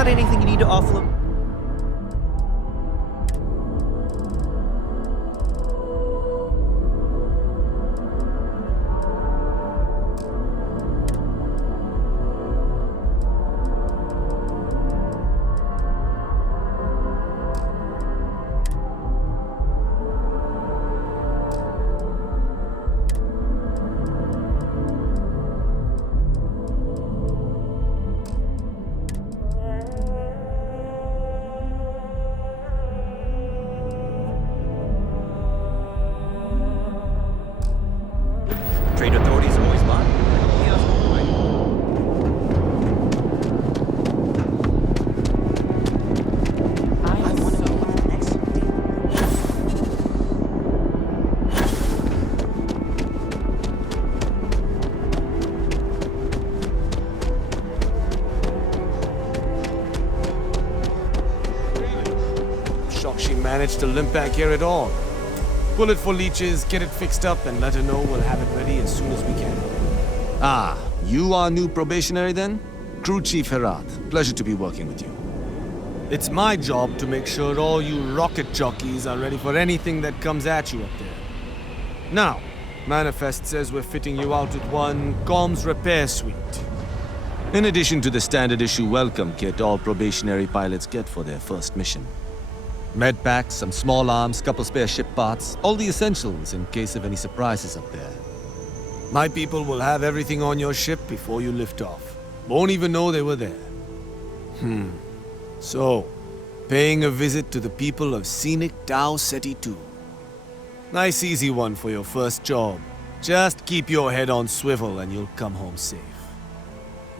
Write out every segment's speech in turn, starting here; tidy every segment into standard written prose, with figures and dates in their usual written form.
got anything you need to offload? Trade authorities always lie. Yeah, right. I want to know what the next Shocked she managed to limp back here at all. Pull it for leeches, get it fixed up, and let her know we'll have it ready as soon as we can. Ah, you are new probationary then? Crew Chief Herat. Pleasure to be working with you. It's my job to make sure all you rocket jockeys are ready for anything that comes at you up there. Now, Manifest says we're fitting you out with one comms repair suite. In addition to the standard issue welcome kit all probationary pilots get for their first mission. Med packs, some small arms, couple spare ship parts, all the essentials in case of any surprises up there. My people will have everything on your ship before you lift off. Won't even know they were there. So, paying a visit to the people of scenic Tau Ceti 2. Nice easy one for your first job. Just keep your head on swivel and you'll come home safe.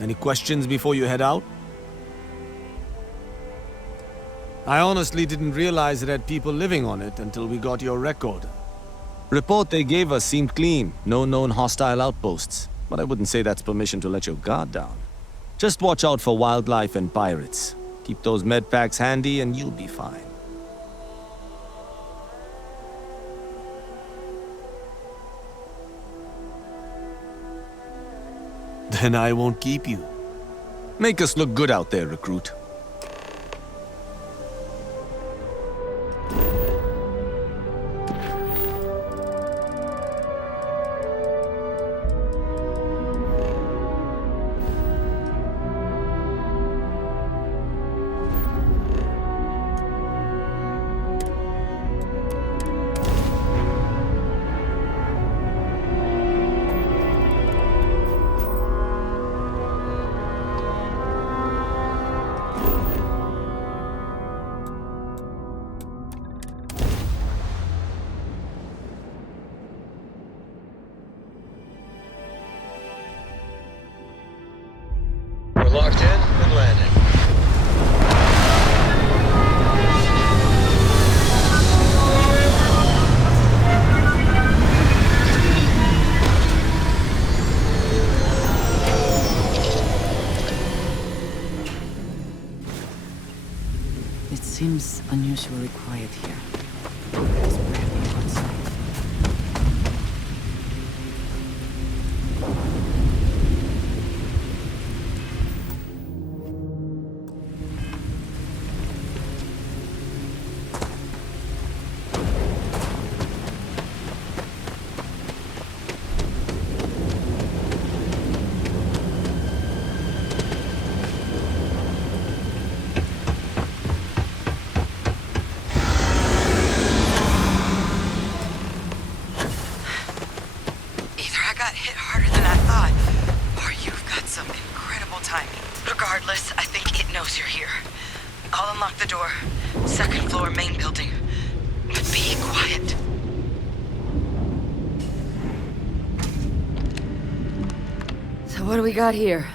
Any questions before you head out? I honestly didn't realize it had people living on it until we got your record. Report they gave us seemed clean. No known hostile outposts. But I wouldn't say that's permission to let your guard down. Just watch out for wildlife and pirates. Keep those med packs handy and you'll be fine. Then I won't keep you. Make us look good out there, recruit. We're locked in and landing. It seems unusually quiet here. It's brand new outside. Got hit harder than I thought, or you've got some incredible timing. Regardless, I think it knows you're here. I'll unlock the door. Second floor, main building. But be quiet. So what do we got here?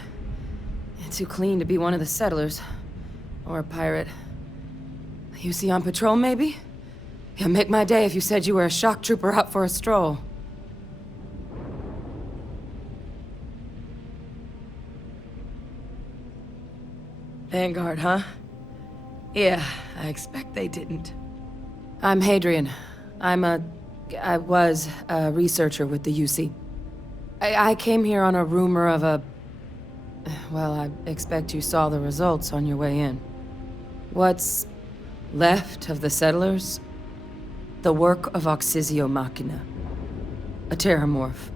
Too clean to be one of the settlers. Or a pirate. You see on patrol, maybe? It'd make my day if you said you were a shock trooper out for a stroll. Vanguard, huh? Yeah, I expect they didn't. I'm Hadrian. I was a researcher with the UC. I came here on a rumor of a Well, I expect you saw the results on your way in. What's left of the settlers? The work of Oxysio Machina. A terramorph.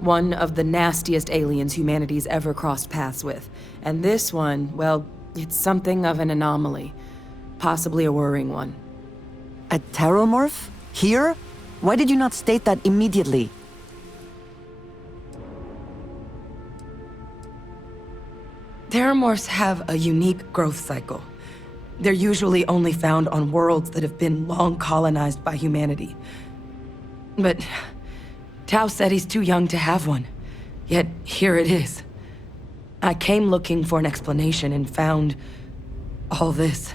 One of the nastiest aliens humanity's ever crossed paths with. And this one, well, it's something of an anomaly. Possibly a worrying one. A terramorph? Here? Why did you not state that immediately? Terramorphs have a unique growth cycle. They're usually only found on worlds that have been long colonized by humanity. But Tau said he's too young to have one. Yet here it is. I came looking for an explanation and found all this.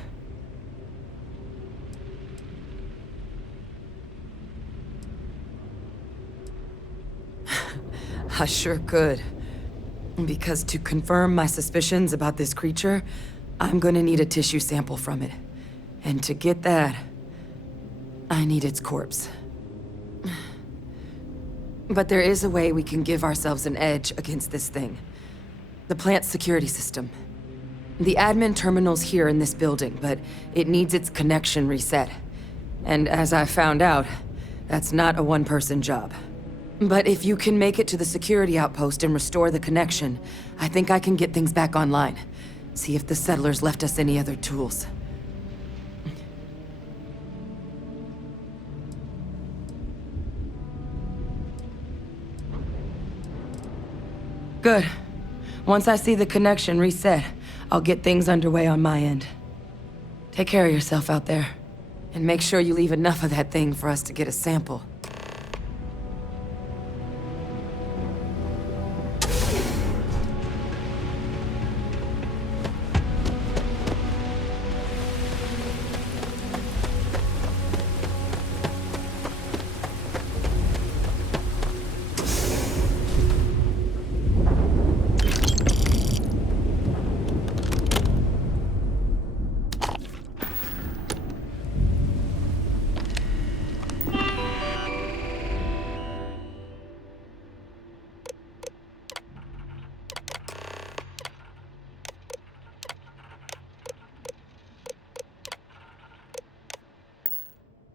I sure could. Because to confirm my suspicions about this creature, I'm gonna need a tissue sample from it. And to get that, I need its corpse. But there is a way we can give ourselves an edge against this thing. The plant's security system. The admin terminal's here in this building, but it needs its connection reset. And as I found out, that's not a one-person job. But if you can make it to the security outpost and restore the connection, I think I can get things back online. See if the settlers left us any other tools. Good. Once I see the connection reset, I'll get things underway on my end. Take care of yourself out there. And make sure you leave enough of that thing for us to get a sample.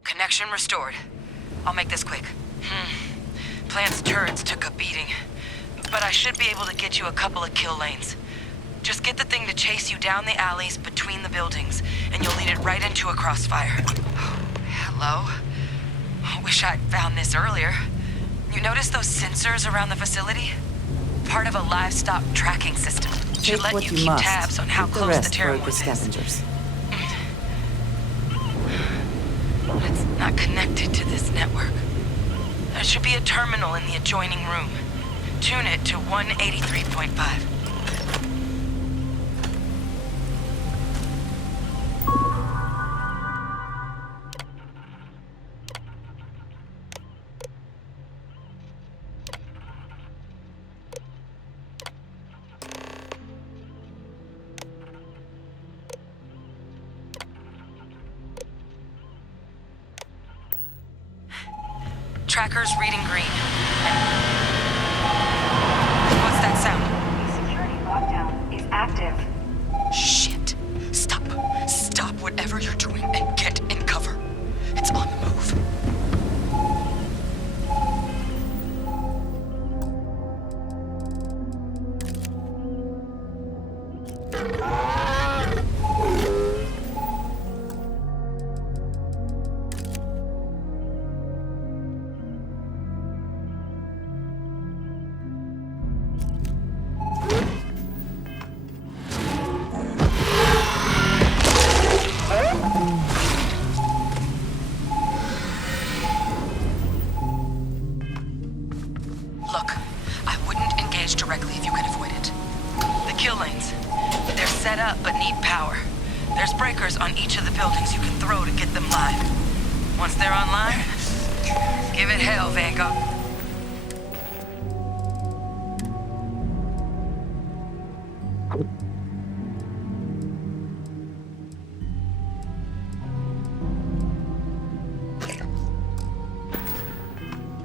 Connection restored. I'll make this quick. Plant's turrets took a beating. But I should be able to get you a couple of kill lanes. Just get the thing to chase you down the alleys between the buildings, and you'll lead it right into a crossfire. Hello? Wish I'd found this earlier. You notice those sensors around the facility? Part of a livestock tracking system. Should let you keep tabs on how close the terramorph is. Scavengers. It's not connected to this network. There should be a terminal in the adjoining room. Tune it to 183.5. Tracker's reading green. What's that sound? Security lockdown is active. Shit. Stop. Stop whatever you're doing and get in cover. It's on the move. Look, I wouldn't engage directly if you could avoid it. The kill lanes, they're set up but need power. There's breakers on each of the buildings you can throw to get them live. Once they're online, give it hell, Vanguard.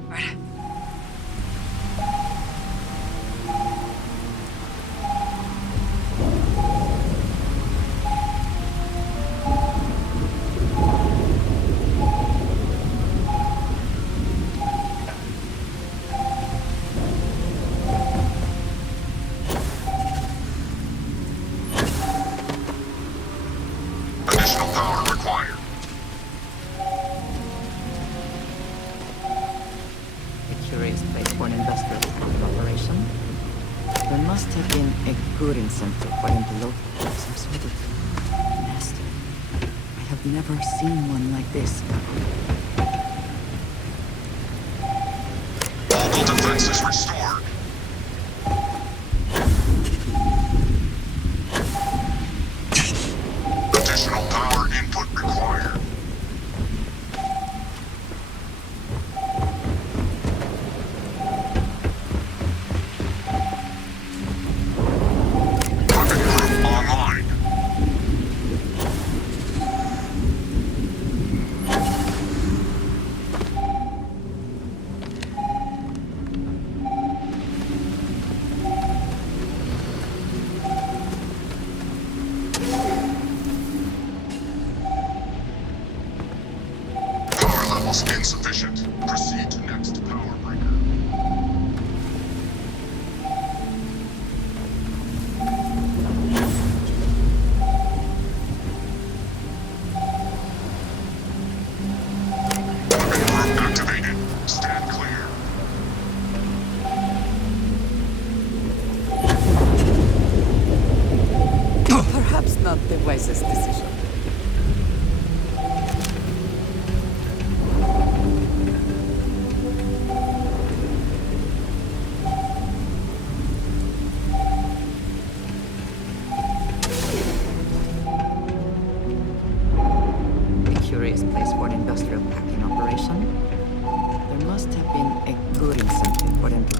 Right. Additional power required. A curious place for an industrial operation. There must have been a good incentive for him to locate some sort of nest. I have never seen one like this. Local defenses restored. Additional power input required. Weapon group online. Power levels insufficient. Proceed to next power breaker. Weapon group activated. Stand clear. Perhaps not the wisest decision. A curious place for an industrial packing operation. There must have been a good incentive for them to...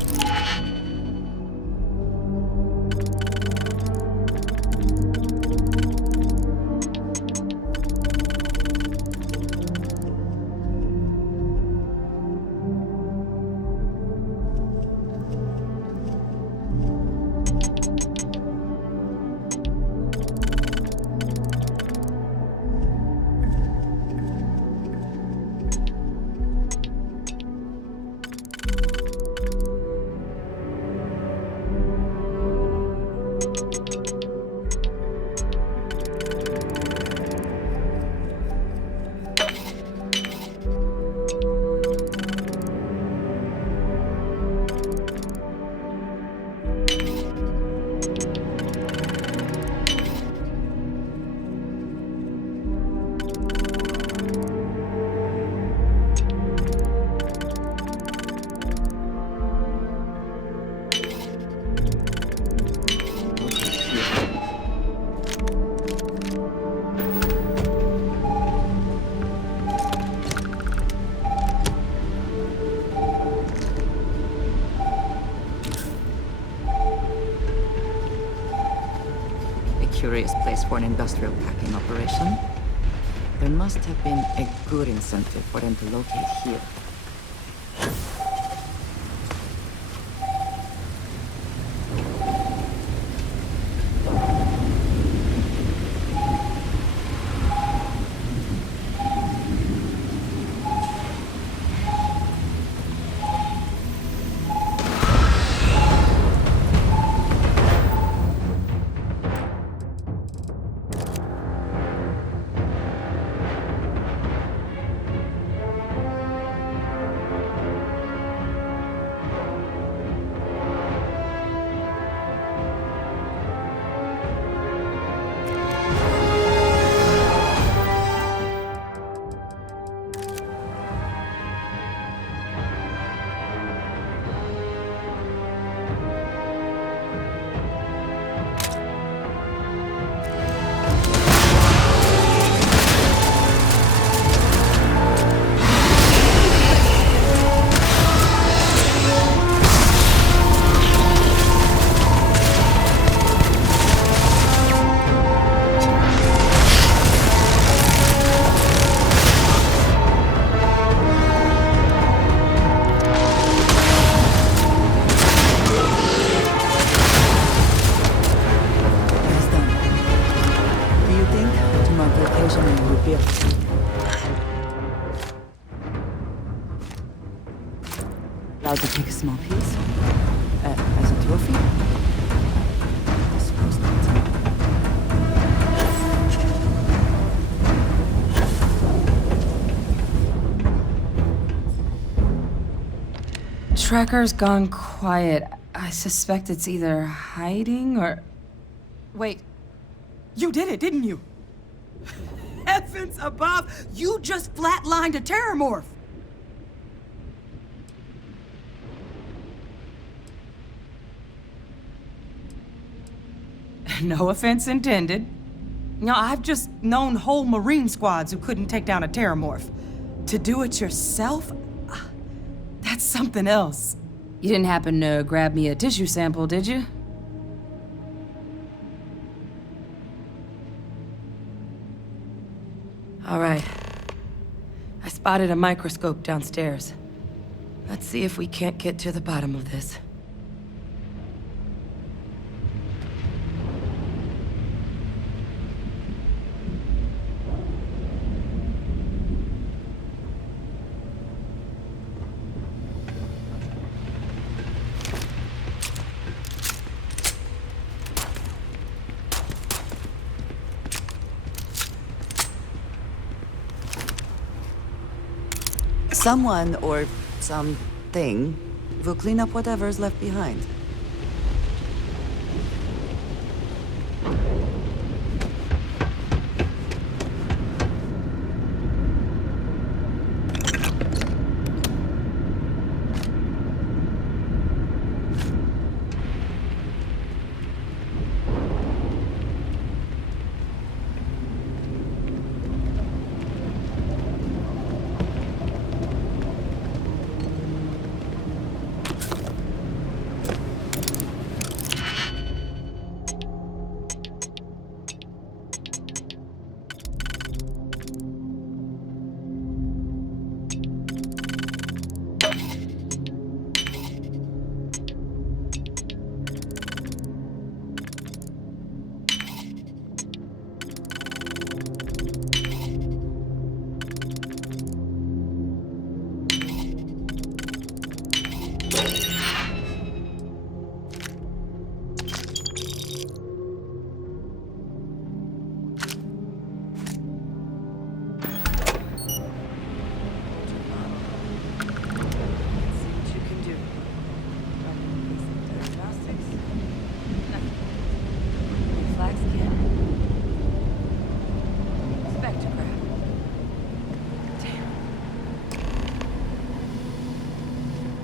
Curious place for an industrial packing operation. There must have been a good incentive for them to locate here. Allowed to take a small piece? As a trophy? I suppose not. tracker's gone quiet. I suspect it's either hiding or... Wait. You did it, didn't you? Heavens above! You just flatlined a terramorph! No offense intended. No, I've just known whole Marine squads who couldn't take down a terramorph. To do it yourself? That's something else. You didn't happen to grab me a tissue sample, did you? All right. I spotted a microscope downstairs. Let's see if we can't get to the bottom of this. Someone or something will clean up whatever's left behind.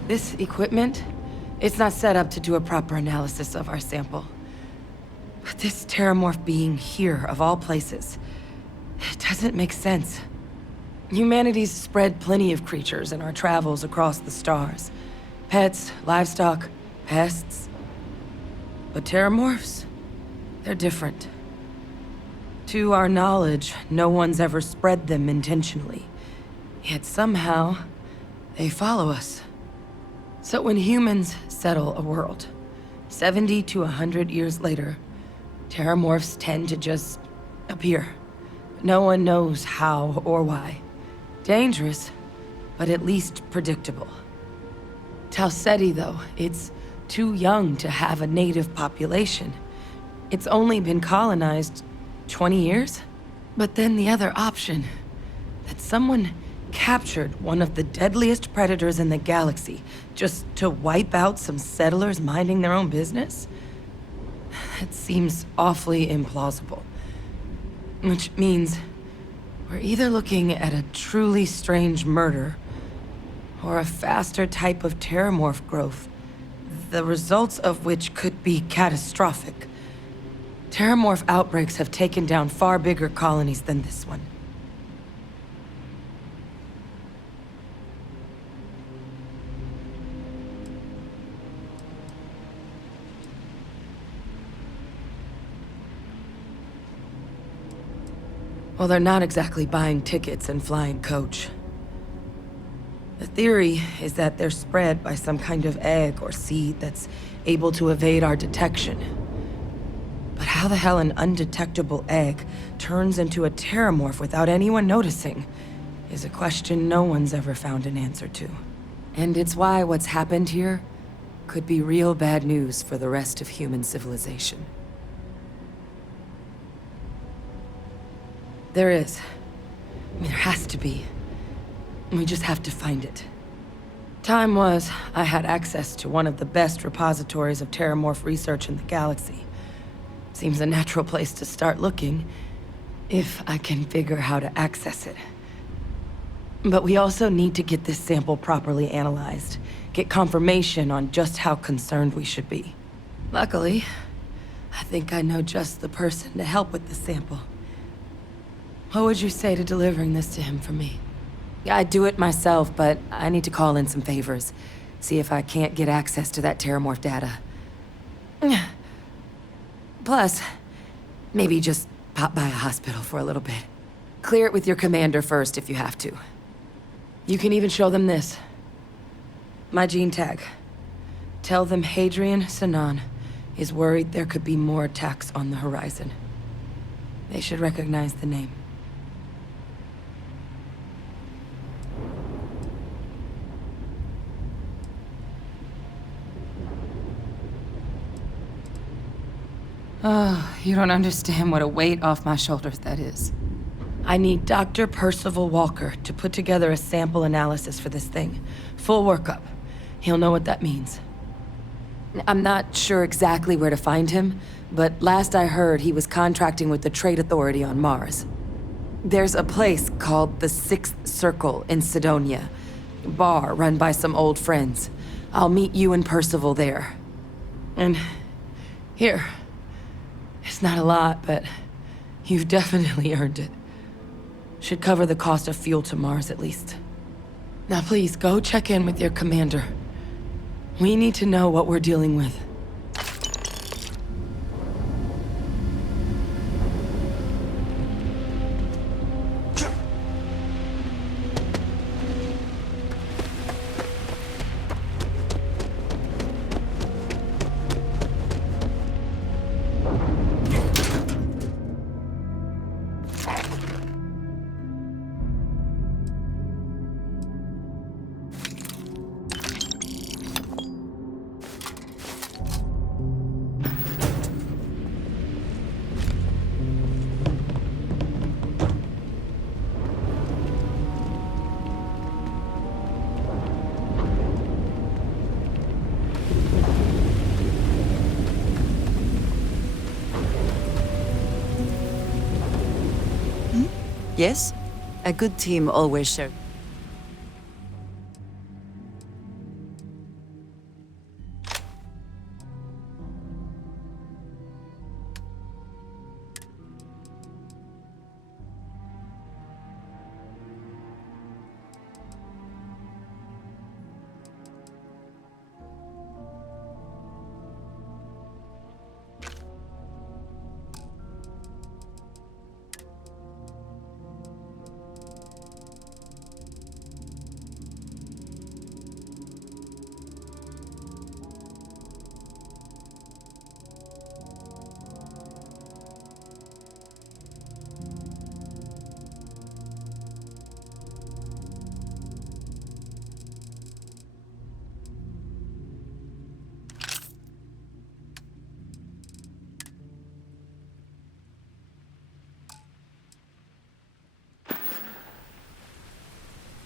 This equipment, it's not set up to do a proper analysis of our sample. But this terramorph being here, of all places, it doesn't make sense. Humanity's spread plenty of creatures in our travels across the stars. Pets, livestock, pests. But terramorphs, they're different. To our knowledge, no one's ever spread them intentionally. Yet somehow, they follow us. So when humans settle a world, 70 to 100 years later, terramorphs tend to just appear. No one knows how or why. Dangerous, but at least predictable. Tau Ceti, though, it's too young to have a native population. It's only been colonized 20 years? But then the other option, that someone captured one of the deadliest predators in the galaxy just to wipe out some settlers minding their own business? That seems awfully implausible. Which means we're either looking at a truly strange murder or a faster type of terramorph growth, the results of which could be catastrophic. Terramorph outbreaks have taken down far bigger colonies than this one. Well, they're not exactly buying tickets and flying coach. The theory is that they're spread by some kind of egg or seed that's able to evade our detection. But how the hell an undetectable egg turns into a terramorph without anyone noticing is a question no one's ever found an answer to. And it's why what's happened here could be real bad news for the rest of human civilization. There is. I mean, there has to be. We just have to find it. Time was, I had access to one of the best repositories of terramorph research in the galaxy. Seems a natural place to start looking, if I can figure how to access it. But we also need to get this sample properly analyzed, get confirmation on just how concerned we should be. Luckily, I think I know just the person to help with the sample. What would you say to delivering this to him for me? I'd do it myself, but I need to call in some favors. See if I can't get access to that terramorph data. Plus, maybe just pop by a hospital for a little bit. Clear it with your commander first if you have to. You can even show them this. My gene tag. Tell them Hadrian Sanan is worried there could be more attacks on the horizon. They should recognize the name. Oh, you don't understand what a weight off my shoulders that is. I need Dr. Percival Walker to put together a sample analysis for this thing. Full workup. He'll know what that means. I'm not sure exactly where to find him, but last I heard he was contracting with the Trade Authority on Mars. There's a place called the Sixth Circle in Sidonia. A bar run by some old friends. I'll meet you and Percival there. And here. It's not a lot, but you've definitely earned it. Should cover the cost of fuel to Mars, at least. Now please, go check in with your commander. We need to know what we're dealing with. Yes? A good team always shares.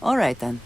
All right, then.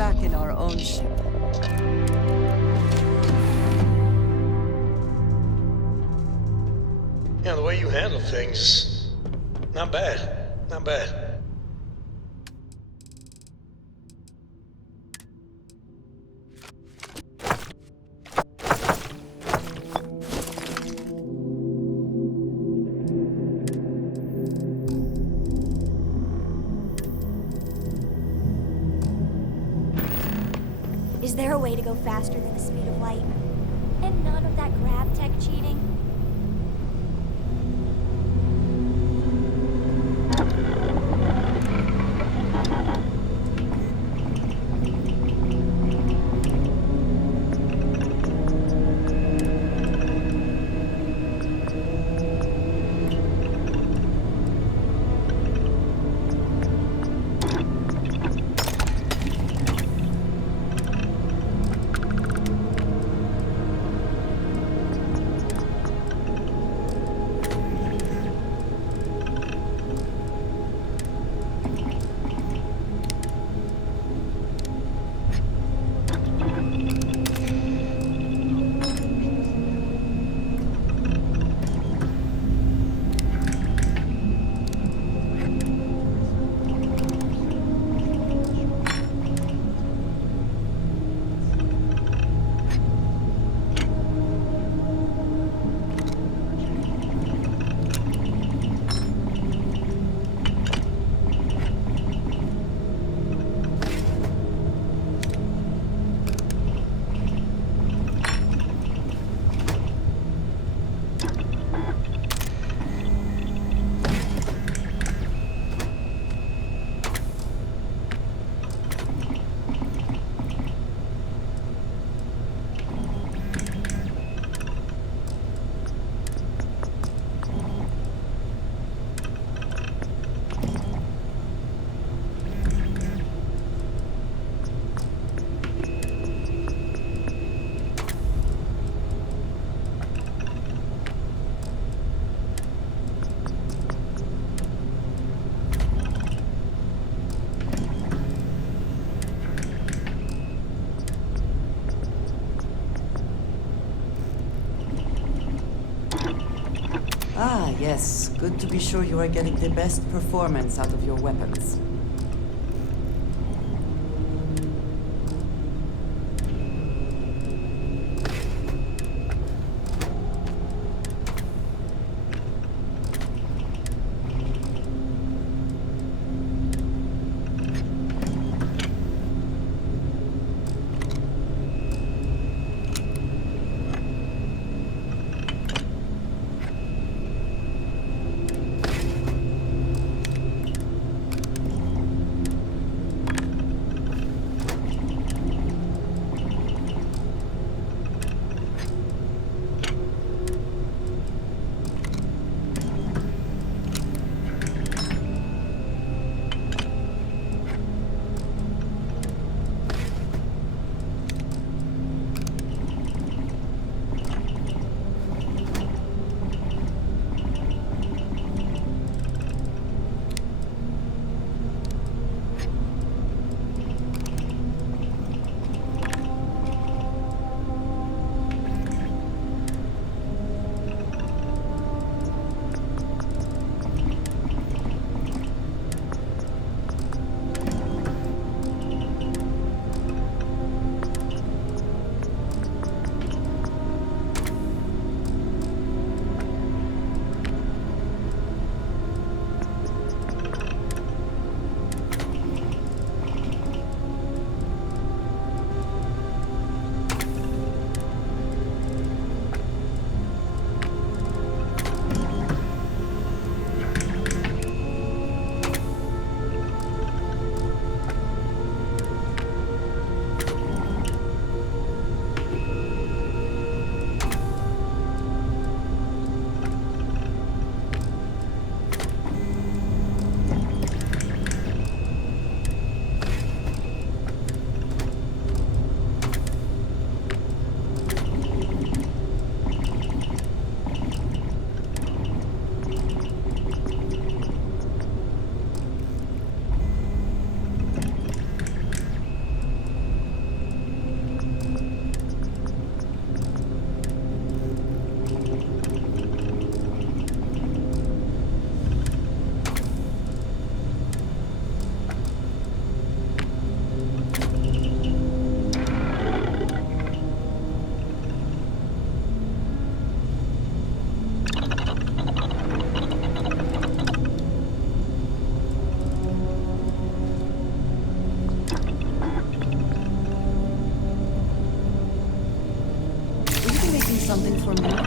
back in our own ship. Yeah, the way you handle things, not bad. Not bad. Is there a way to go faster than the speed of light? And none of that grab tech cheating? Ah, yes. Good to be sure you are getting the best performance out of your weapons.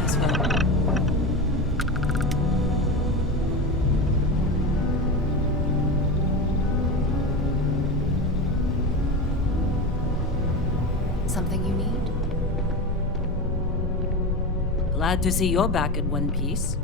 as well. Something you need? Glad to see you're back in one piece.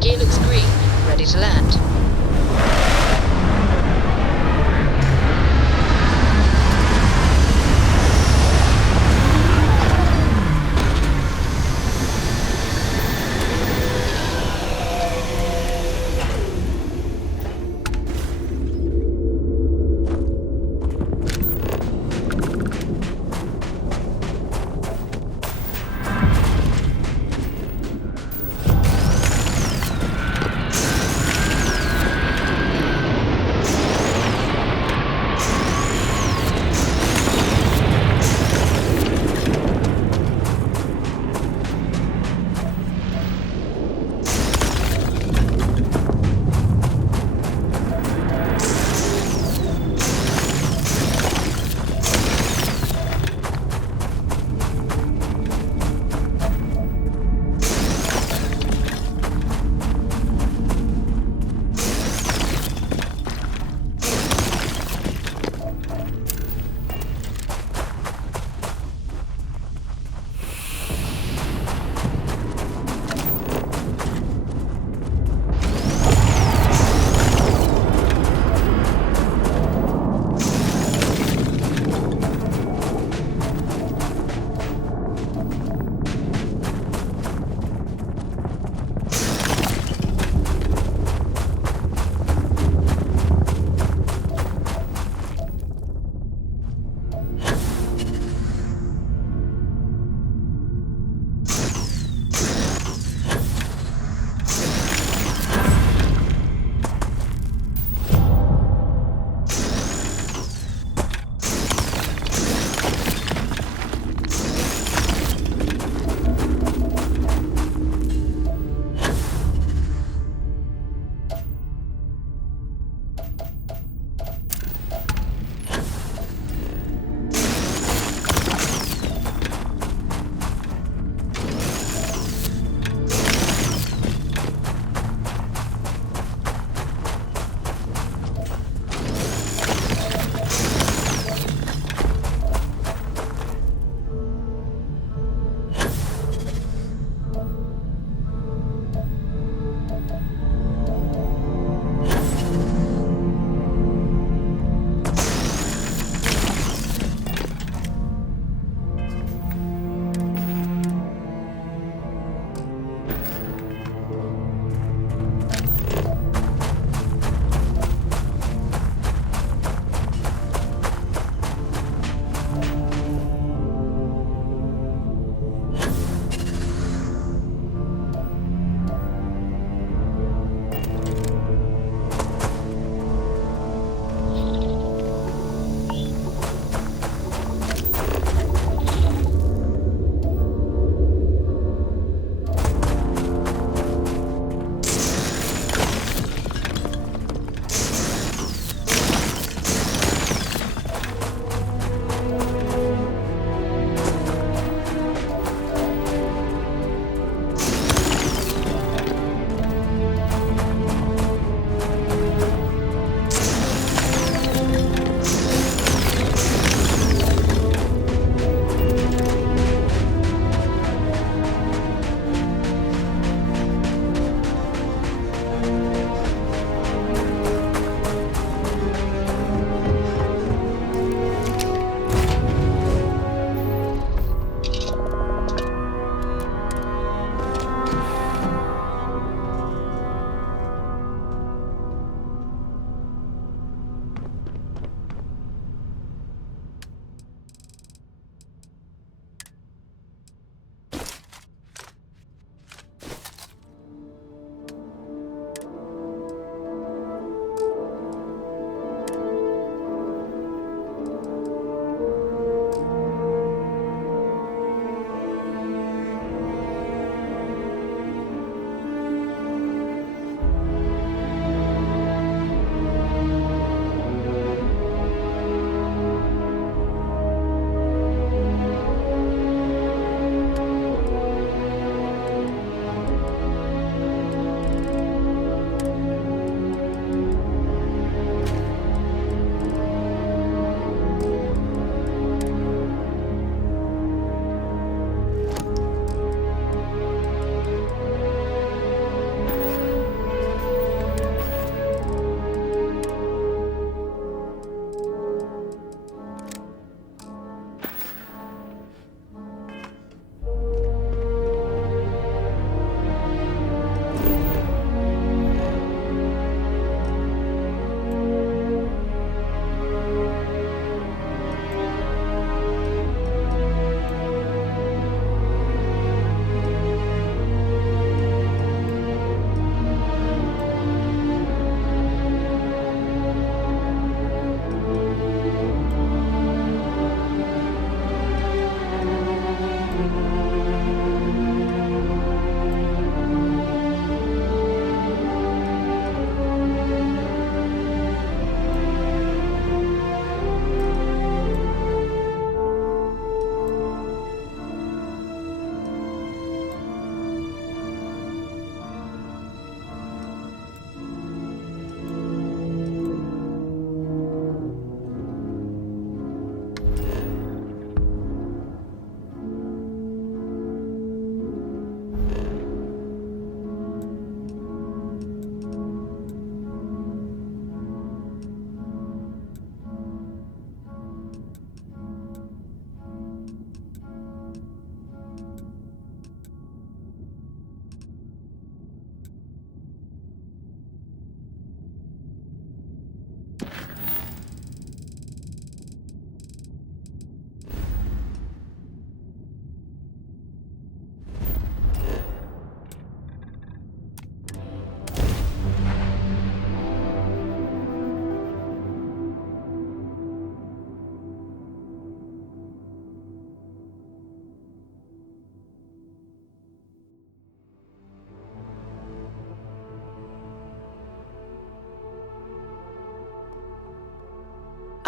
Gear looks green. Ready to land.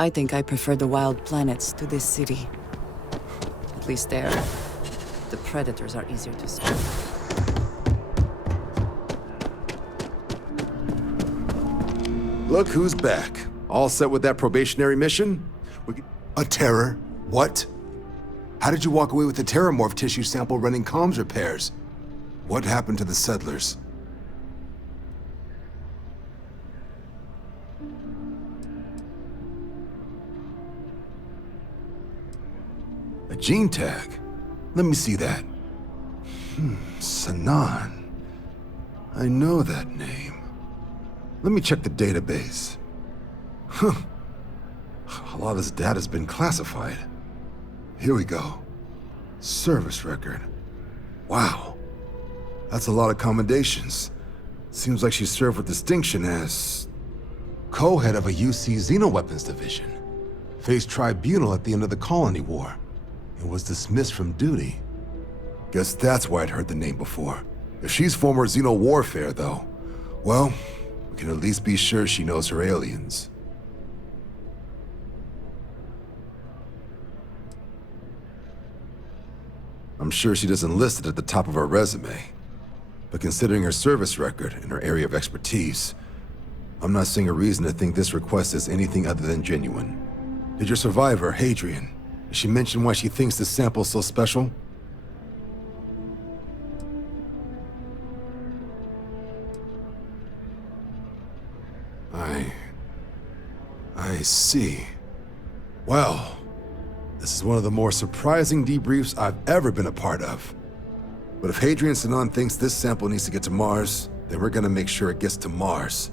I think I prefer the wild planets to this city. At least there, the predators are easier to spot. Look who's back. All set with that probationary mission? A terror? What? How did you walk away with the terramorph tissue sample running comms repairs? What happened to the settlers? A gene tag? Let me see that. Sanan. I know that name. Let me check the database. Huh. A lot of this data's been classified. Here we go. Service record. Wow. That's a lot of commendations. Seems like she served with distinction as co-head of a UC Xenoweapons division. Faced tribunal at the end of the Colony War and was dismissed from duty. Guess that's why I'd heard the name before. If she's former Xeno warfare, though, well, we can at least be sure she knows her aliens. I'm sure she doesn't list it at the top of her resume. But considering her service record and her area of expertise, I'm not seeing a reason to think this request is anything other than genuine. Did your survivor, Hadrian, did she mention why she thinks this sample's so special? I see. Well, this is one of the more surprising debriefs I've ever been a part of. But if Hadrian Sanan thinks this sample needs to get to Mars, then we're gonna make sure it gets to Mars.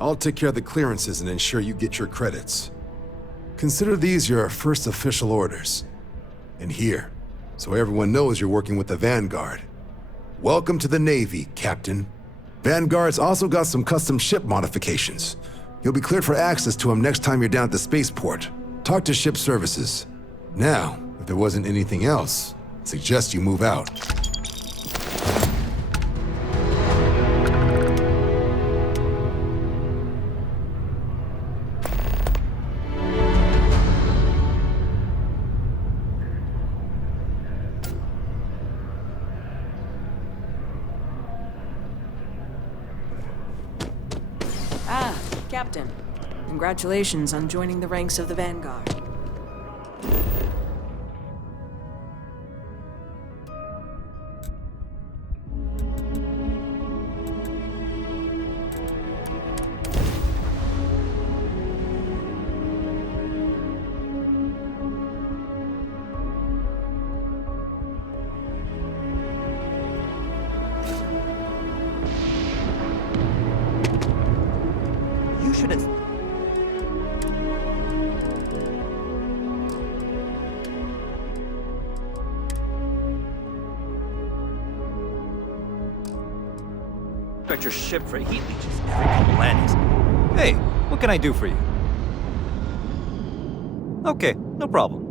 I'll take care of the clearances and ensure you get your credits. Consider these your first official orders. And here, so everyone knows you're working with the Vanguard. Welcome to the Navy, Captain. Vanguard's also got some custom ship modifications. You'll be cleared for access to them next time you're down at the spaceport. Talk to ship services. Now, if there wasn't anything else, I suggest you move out. Ah, Captain. Congratulations on joining the ranks of the Vanguard. You shouldn't. Expect your ship for heat leeches every couple landings. Hey, what can I do for you? Okay, no problem.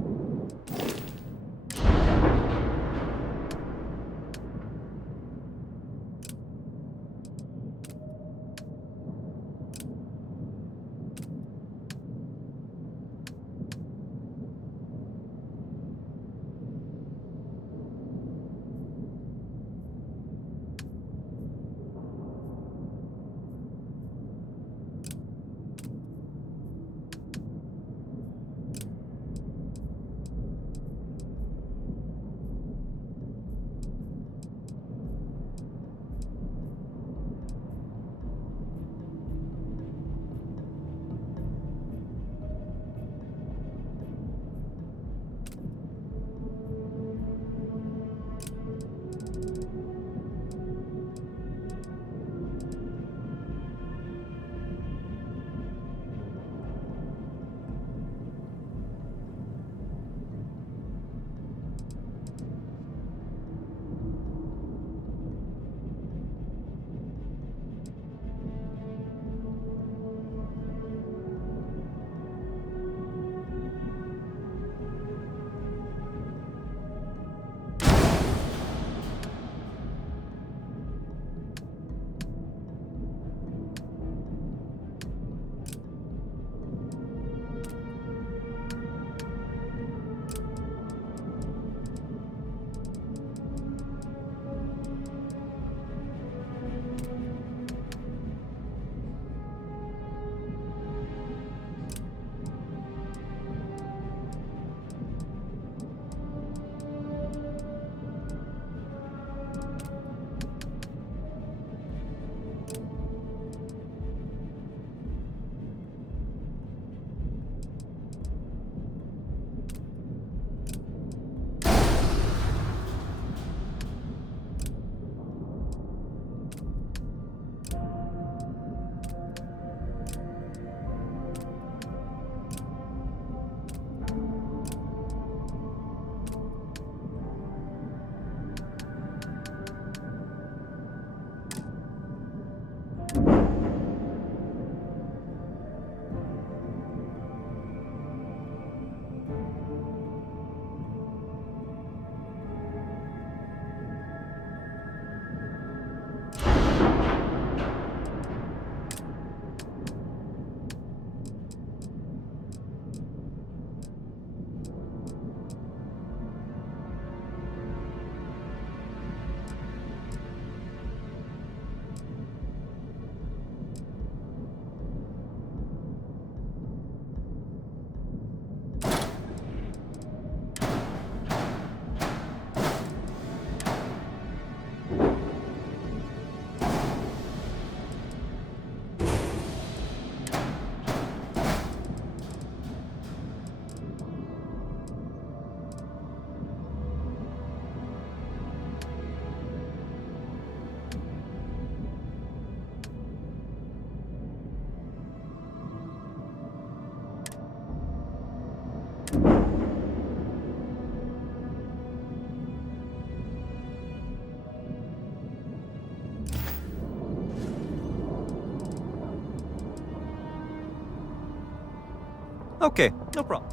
Okay, no problem.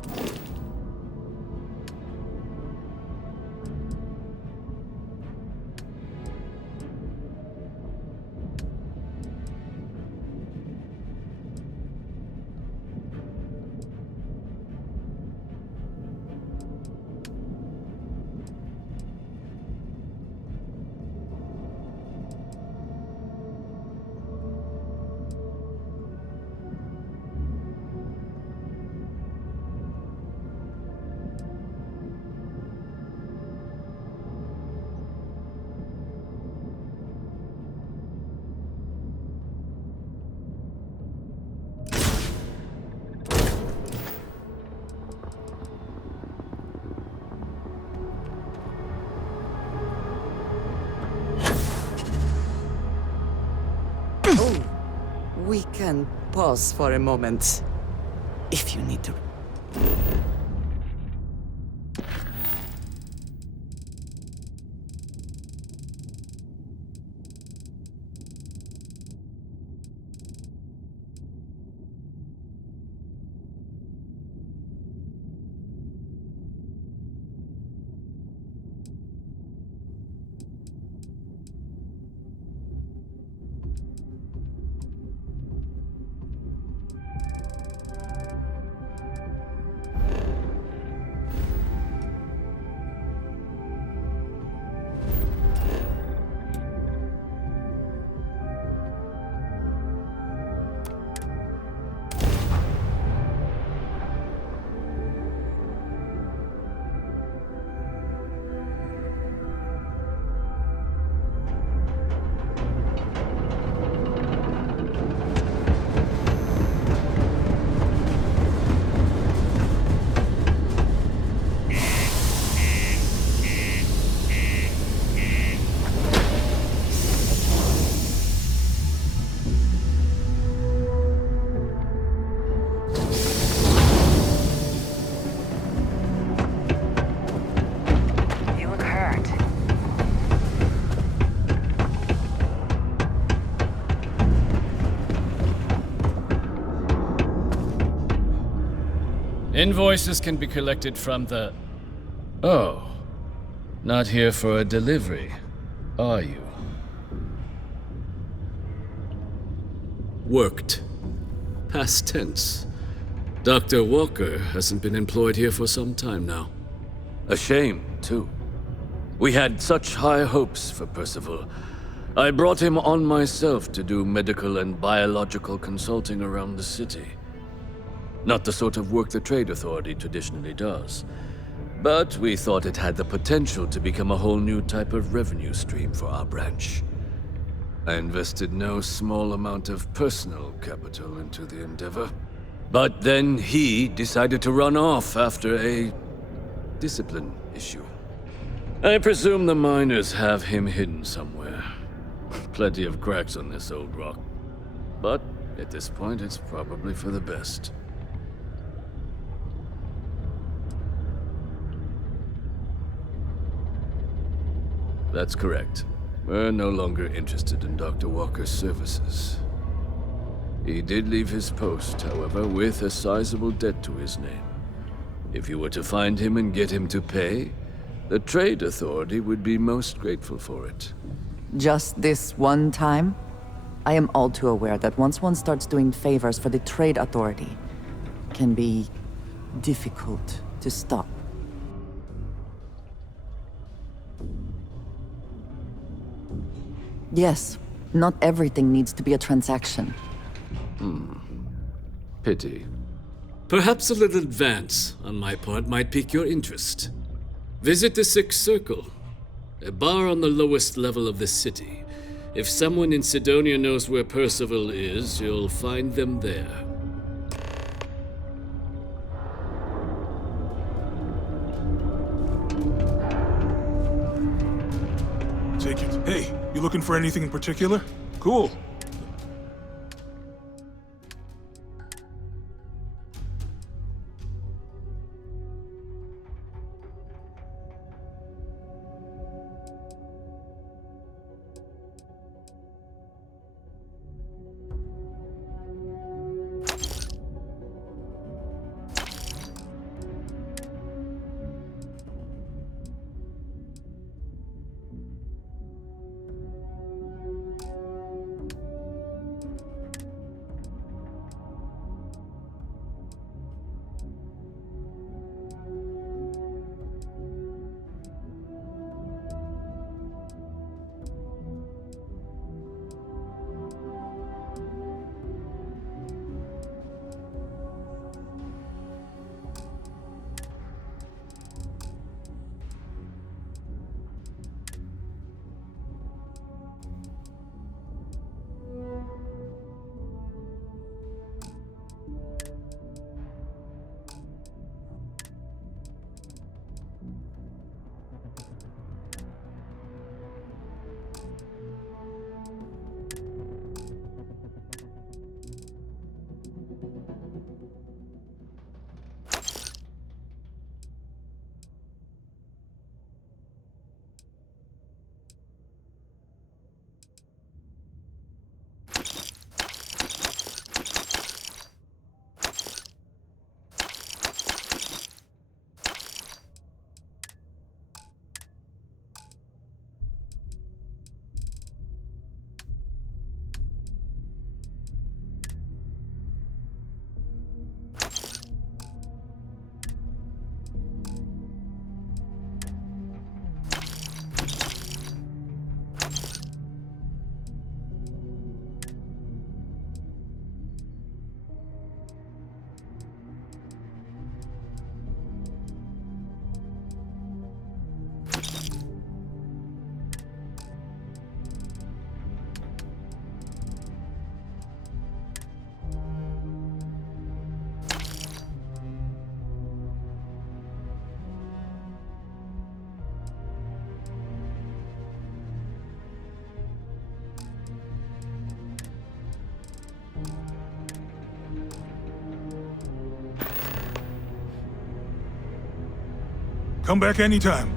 We can pause for a moment, if you need to. You look hurt. Invoices can be collected from the... Oh. Not here for a delivery, are you? Worked. Past tense. Dr. Walker hasn't been employed here for some time now. A shame, too. We had such high hopes for Percival. I brought him on myself to do medical and biological consulting around the city. Not the sort of work the Trade Authority traditionally does. But we thought it had the potential to become a whole new type of revenue stream for our branch. I invested no small amount of personal capital into the endeavor. But then he decided to run off after a discipline issue. I presume the miners have him hidden somewhere. Plenty of cracks on this old rock. But at this point, it's probably for the best. That's correct. We're no longer interested in Dr. Walker's services. He did leave his post, however, with a sizable debt to his name. If you were to find him and get him to pay, the Trade Authority would be most grateful for it. Just this one time? I am all too aware that once one starts doing favors for the Trade Authority, it can be difficult to stop. Yes, not everything needs to be a transaction. Pity. Perhaps a little advance on my part might pique your interest. Visit the Sixth Circle, a bar on the lowest level of the city. If someone in Sidonia knows where Percival is, you'll find them there. Take it. Hey, you looking for anything in particular? Cool. Come back anytime.